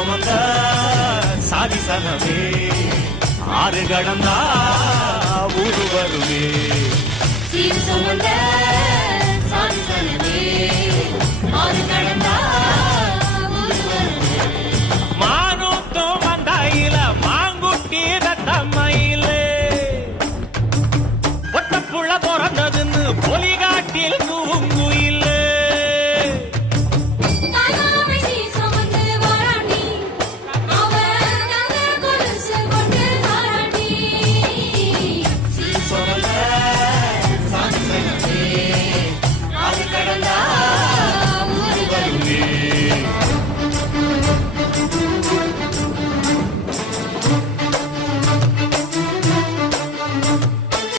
சுமந்த சாதிசனமே ஆறு கடந்தா ஊரு வருமே சீர் சுமந்த சாதிசனமே ஆறு கடந்தா ஊரு வருமே மானூத்தும் மந்தாயில மாங்குட்டி தத்தம்மையில ஒட்டப்புள்ள பிறந்ததுன்னு பொலிகாட்டில் தூங்குயில